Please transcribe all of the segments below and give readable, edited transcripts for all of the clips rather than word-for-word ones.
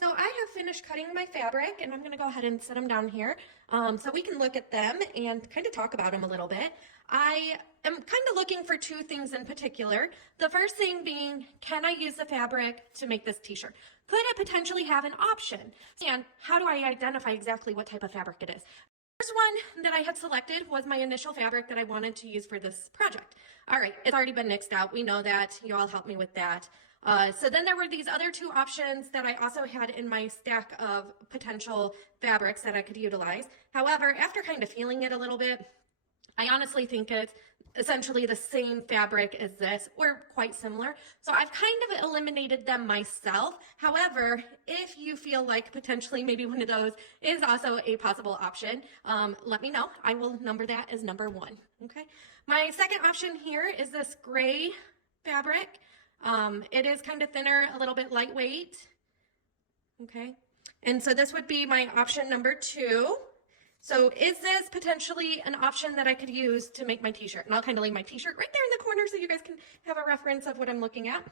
So I have finished cutting my fabric and I'm going to go ahead and set them down here so we can look at them and kind of talk about them a little bit. I am kind of looking for two things in particular. The first thing being, can I use the fabric to make this t-shirt? Could it potentially have an option? And how do I identify exactly what type of fabric it is? First one that I had selected was my initial fabric that I wanted to use for this project. All right, it's already been nixed out. We know that. You all helped me with that. So then there were these other two options that I also had in my stack of potential fabrics that I could utilize. However, after kind of feeling it a little bit, I honestly think it's essentially the same fabric as this, or quite similar. So I've kind of eliminated them myself. However, if you feel like potentially maybe one of those is also a possible option, let me know. I will number that as number 1, okay? My second option here is this gray fabric. It is kind of thinner, a little bit lightweight, okay? And so this would be my option number 2. So is this potentially an option that I could use to make my t-shirt? And I'll kind of leave my t-shirt right there in the corner so you guys can have a reference of what I'm looking at.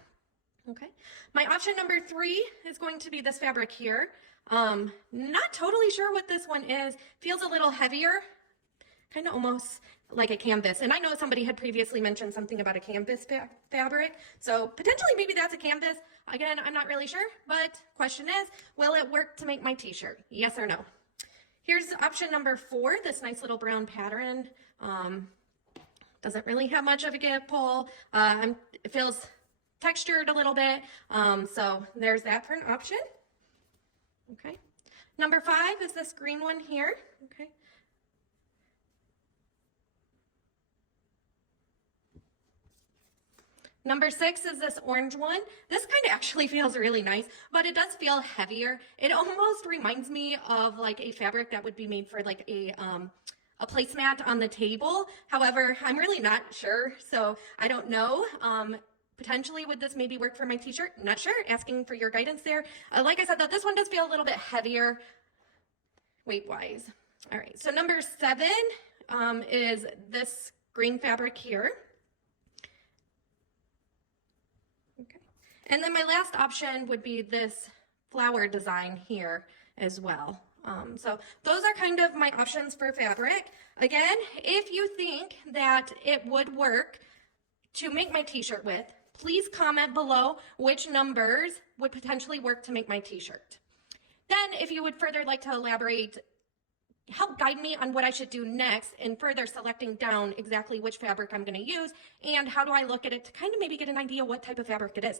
Okay. My option number 3 is going to be this fabric here. Not totally sure what this one is. Feels a little heavier, kind of almost like a canvas. And I know somebody had previously mentioned something about a canvas fabric. So potentially maybe that's a canvas. Again, I'm not really sure, but question is, will it work to make my t-shirt? Yes or no? Here's option number 4, this nice little brown pattern. Doesn't really have much of a give pull. It feels textured a little bit. So there's that for an option. Okay. Number 5 is this green one here. Okay. Number 6 is this orange one. This kind of actually feels really nice, but it does feel heavier. It almost reminds me of like a fabric that would be made for like a placemat on the table. However, I'm really not sure, so I don't know. Potentially would this maybe work for my t-shirt? Not sure, asking for your guidance there. Like I said, though, this one does feel a little bit heavier weight-wise. All right, so number 7 is this green fabric here. Okay. And then my last option would be this flower design here as well. So those are kind of my options for fabric. Again, if you think that it would work to make my t-shirt with, please comment below which numbers would potentially work to make my t-shirt. Then if you would further like to elaborate, help guide me on what I should do next in further selecting down exactly which fabric I'm going to use and how do I look at it to kind of maybe get an idea what type of fabric it is.